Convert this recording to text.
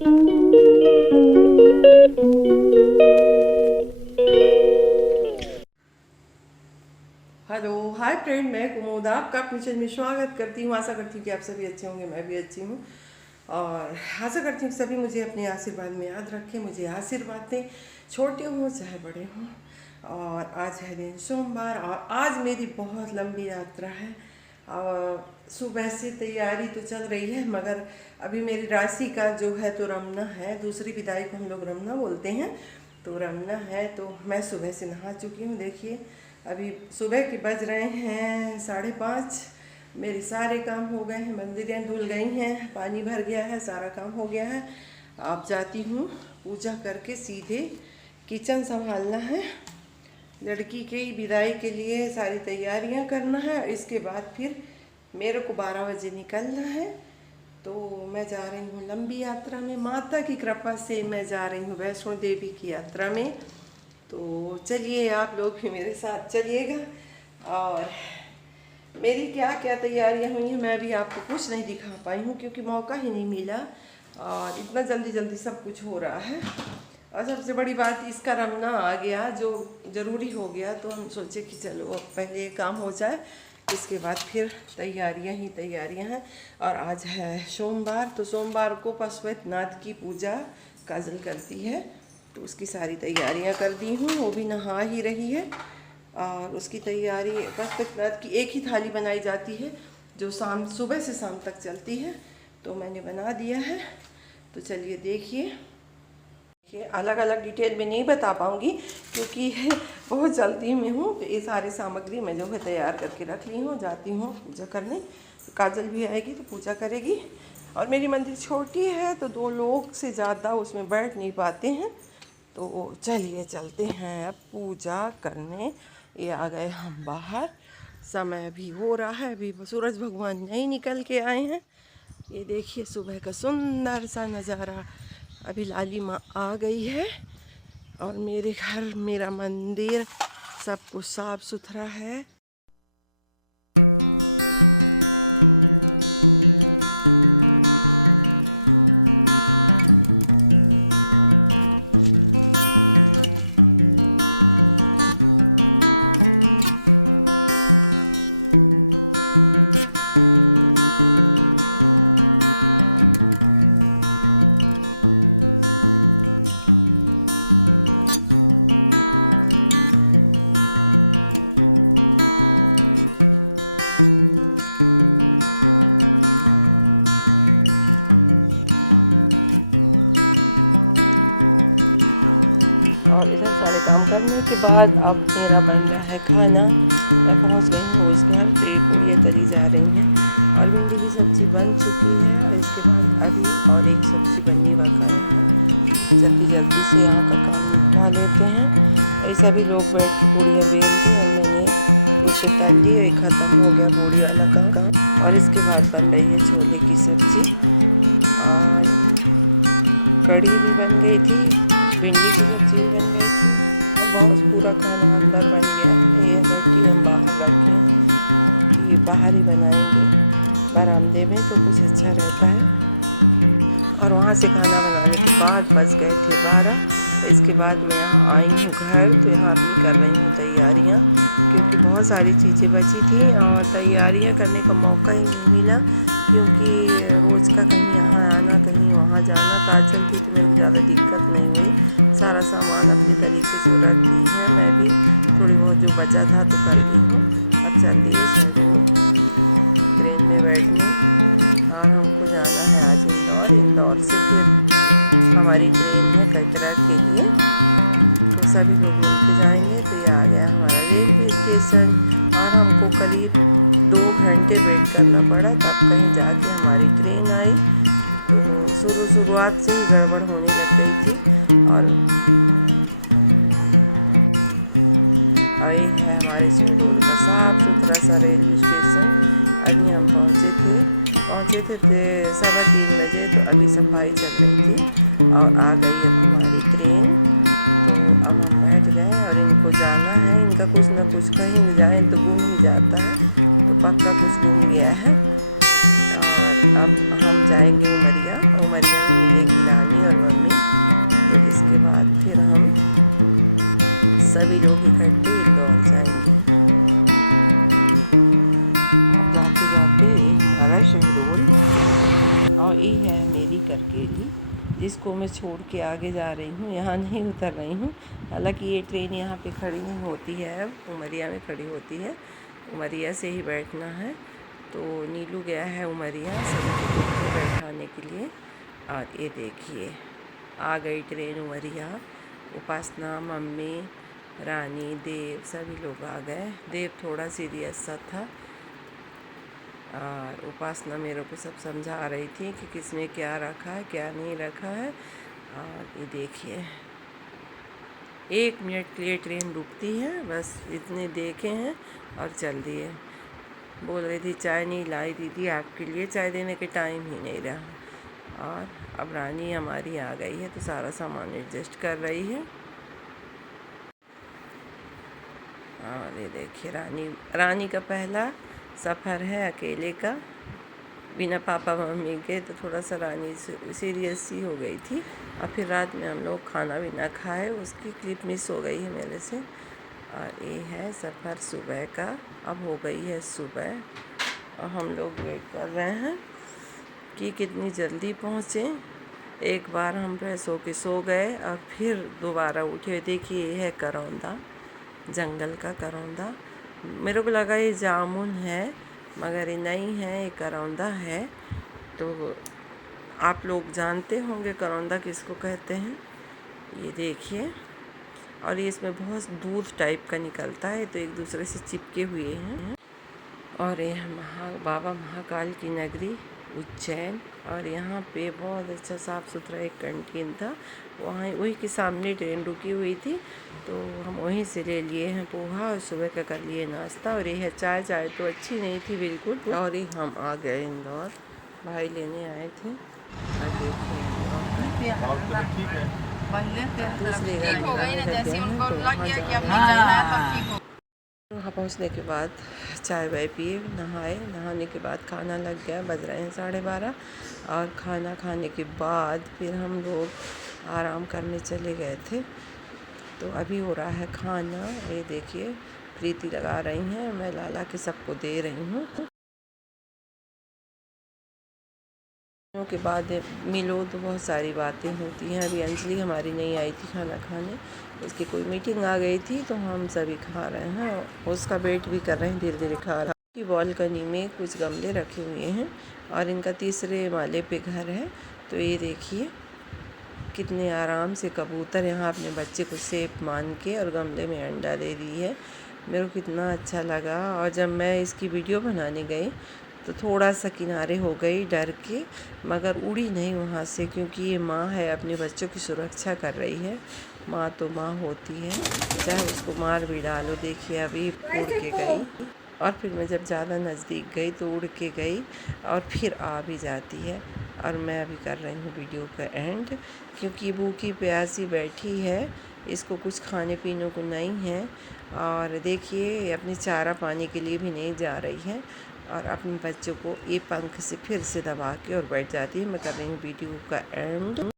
Hello hi friend, मैं कुमुद आपका अपने चैनल में स्वागत करती हूँ। आशा करती हूँ कि आप सभी अच्छे होंगे, मैं भी अच्छी हूँ। और आशा करती हूँ सभी मुझे अपने आशीर्वाद में याद रखें, मुझे आशीर्वाद दें, छोटे हों चाहे बड़े हों। और आज है दिन सोमवार और आज मेरी बहुत लंबी यात्रा है। और सुबह से तैयारी तो चल रही है, मगर अभी मेरी राशि का जो है तो रमना है, दूसरी विदाई को हम लोग रमना बोलते हैं, तो रमना है। तो मैं सुबह से नहा चुकी हूँ। देखिए अभी सुबह के बज रहे हैं 5:30। मेरे सारे काम हो गए हैं, मंदिरें धुल गई हैं, पानी भर गया है, सारा काम हो गया है। अब जाती हूँ पूजा करके सीधे किचन संभालना है। लड़की की विदाई के लिए सारी तैयारियां करना है। इसके बाद फिर मेरे को 12 बजे निकलना है। तो मैं जा रही हूँ लंबी यात्रा में, माता की कृपा से मैं जा रही हूँ वैष्णो देवी की यात्रा में। तो चलिए आप लोग भी मेरे साथ चलिएगा। और मेरी क्या क्या तैयारियां हुई हैं मैं भी आपको कुछ नहीं दिखा पाई हूँ, क्योंकि मौका ही नहीं मिला और इतना जल्दी जल्दी सब कुछ हो रहा है। और सबसे बड़ी बात, इसका रमना आ गया जो ज़रूरी हो गया, तो हम सोचे कि चलो अब पहले काम हो जाए, इसके बाद फिर तैयारियां ही तैयारियां हैं। और आज है सोमवार, तो सोमवार को पशुपतिनाथ की पूजा काजल करती है, तो उसकी सारी तैयारियां कर दी हूँ। वो भी नहा ही रही है और उसकी तैयारी, पशुपतिनाथ की एक ही थाली बनाई जाती है जो सुबह से शाम तक चलती है, तो मैंने बना दिया है। तो चलिए देखिए, अलग अलग डिटेल में नहीं बता पाऊँगी क्योंकि बहुत जल्दी में हूँ। तो ये सारी सामग्री मैं जो है तैयार करके रख ली हूँ। जाती हूँ पूजा करने, तो काजल भी आएगी तो पूजा करेगी। और मेरी मंदिर छोटी है तो 2 लोग से ज़्यादा उसमें बैठ नहीं पाते हैं। तो चलिए चलते हैं अब पूजा करने। ये आ गए हम बाहर, समय भी हो रहा है, अभी सूरज भगवान नहीं निकल के आए हैं। ये देखिए सुबह का सुंदर सा नज़ारा। अभी लाली माँ आ गई है और मेरे घर, मेरा मंदिर सब कुछ साफ सुथरा है। बाद अब मेरा बन रहा है खाना। मैं पहुँच गई हूँ, उसके बाद पूड़ियाँ तली जा रही हैं और भिंडी की सब्ज़ी बन चुकी है। और इसके बाद अभी और एक सब्ज़ी बनने वाली है। जल्दी जल्दी से यहाँ का काम बना लेते हैं। ऐसा भी लोग बैठ के पूड़ियाँ बेचते हैं, खत्म हो गया पूड़ी वाला काम। और इसके बाद बन रही है छोले की सब्ज़ी और कढ़ी भी बन गई थी, भिंडी की सब्ज़ी भी बन गई थी। पूरा खाना अंदर बन गया। ये रोटी हम बाहर ही बनाएंगे बरामदे में, तो कुछ अच्छा रहता है। और वहाँ से खाना बनाने के बाद बज गए थे 12। इसके बाद मैं यहाँ आई हूँ घर, तो यहाँ भी कर रही हूँ तैयारियाँ, क्योंकि बहुत सारी चीज़ें बची थी और तैयारियाँ करने का मौका ही नहीं मिला, क्योंकि उसका कहीं यहाँ आना कहीं वहाँ जाना। काजल की तो ज़्यादा दिक्कत नहीं हुई, सारा सामान अपने तरीके से करती है। मैं भी थोड़ी बहुत जो बचा था तो कर दी हूँ। अब जल्दी से ट्रेन में बैठी और हमको जाना है आज इंदौर। इंदौर से हमारी ट्रेन है कटरा के लिए, तो सभी लोग मिलकर जाएंगे। तो ये आ गया हमारा रेलवे स्टेशन और हमको करीब 2 घंटे वेट करना पड़ा, तब कहीं जाके हमारी ट्रेन आई। तो शुरुआत से गड़बड़ होने लग गई थी। और ये है हमारे स्कूल का साफ सुथरा सा रेलवे स्टेशन। अभी हम पहुँचे थे 3:15 बजे, तो अभी सफाई चल रही थी और आ गई है हमारी ट्रेन। तो अब हम बैठ गए और इनको जाना है। इनका कुछ ना कुछ कहीं भी जाए तो घूम ही जाता है, तो पक्का कुछ घूम गया है। और अब हम जाएंगे उमरिया को लेके आने। इसको मैं छोड़ के आगे जा रही हूँ, यहाँ नहीं उतर रही हूँ। हालांकि ये ट्रेन यहाँ पे खड़ी नहीं होती है, अब उमरिया में खड़ी होती है, उमरिया से ही बैठना है। तो नीलू गया है उमरिया सभी को बैठाने के लिए। और ये देखिए आ गई ट्रेन उमरिया। उपासना, मम्मी, रानी, देव सभी लोग आ गए। देव थोड़ा सीरियस सा था और उपासना मेरे को सब समझा रही थी कि किसमें क्या रखा है क्या नहीं रखा है। और ये देखिए 1 मिनट के लिए ट्रेन रुकती है, बस इतने देखे हैं और चल दिए। बोल रही थी चाय नहीं लाई दीदी आपके लिए, चाय देने के टाइम ही नहीं रहा। और अब रानी हमारी आ गई है तो सारा सामान एडजस्ट कर रही है। और ये देखिए रानी का पहला सफ़र है अकेले का, बिना पापा मम्मी के। तो थोड़ा सा रानी सीरियस सी हो गई थी। और फिर रात में हम लोग खाना भी ना खाए, उसकी क्लिप मिस हो गई है मेरे से। और ये है सफ़र सुबह का, अब हो गई है सुबह और हम लोग वेट कर रहे हैं कि कितनी जल्दी पहुँचें। एक बार हम फ्रेश होके सो गए और फिर दोबारा उठे। देखिए ये है करौंदा, जंगल का करौंदा। मेरे को लगा ये जामुन है मगर ये नहीं है, ये करौंदा है। तो आप लोग जानते होंगे करौंदा किसको कहते हैं। ये देखिए, और ये इसमें बहुत दूध टाइप का निकलता है, तो एक दूसरे से चिपके हुए हैं। और ये बाबा महाकाल की नगरी उज्जैन। और यहाँ पे बहुत अच्छा साफ़ सुथरा एक कैंटीन था, वहाँ वही के सामने ट्रेन रुकी हुई थी। तो हम वहीं से ले लिए हैं पोहा और सुबह का कर लिए नाश्ता। और ये है चाय तो अच्छी नहीं थी बिल्कुल। और ये हम आ गए इंदौर, भाई लेने आए थे। और देखिए दूसरी गाड़ी वहाँ पहुँचने के बाद चाय वाय पिए, नहाए। नहाने के बाद खाना लग गया, बज रहे हैं 12:30। और खाना खाने के बाद फिर हम लोग आराम करने चले गए थे। तो अभी हो रहा है खाना। ये देखिए प्रीति लगा रही हैं, मैं ला के सबको दे रही हूँ। के बाद मिलो तो बहुत सारी बातें होती हैं। अभी अंजलि हमारी नहीं आई थी खाना खाने, उसकी कोई मीटिंग आ गई थी, तो हम सभी खा रहे हैं, उसका वेट भी कर रहे हैं, धीरे धीरे खा रहा है। बालकनी में कुछ गमले रखे हुए हैं और इनका 3रे माले पे घर है। तो ये देखिए कितने आराम से कबूतर यहाँ अपने बच्चे को सेफ मान के और गमले में अंडा दे दी है। मेरे को कितना अच्छा लगा। और जब मैं इसकी वीडियो बनाने गई तो थोड़ा सा किनारे हो गई डर के, मगर उड़ी नहीं वहाँ से, क्योंकि ये माँ है, अपने बच्चों की सुरक्षा कर रही है। माँ तो माँ होती है, चाहे उसको मार भी डालो। देखिए अभी उड़ के गई और फिर मैं जब ज़्यादा नज़दीक गई तो उड़ के गई और फिर आ भी जाती है। और मैं अभी कर रही हूँ वीडियो का एंड, क्योंकि भूखी प्यासी बैठी है, इसको कुछ खाने पीने को नहीं है। और देखिए अपनी चारा पानी के लिए भी नहीं जा रही है और अपने बच्चों को ये पंख से फिर से दबा के और बैठ जाती है। मैं कर रही हूँ वीडियो का एंड।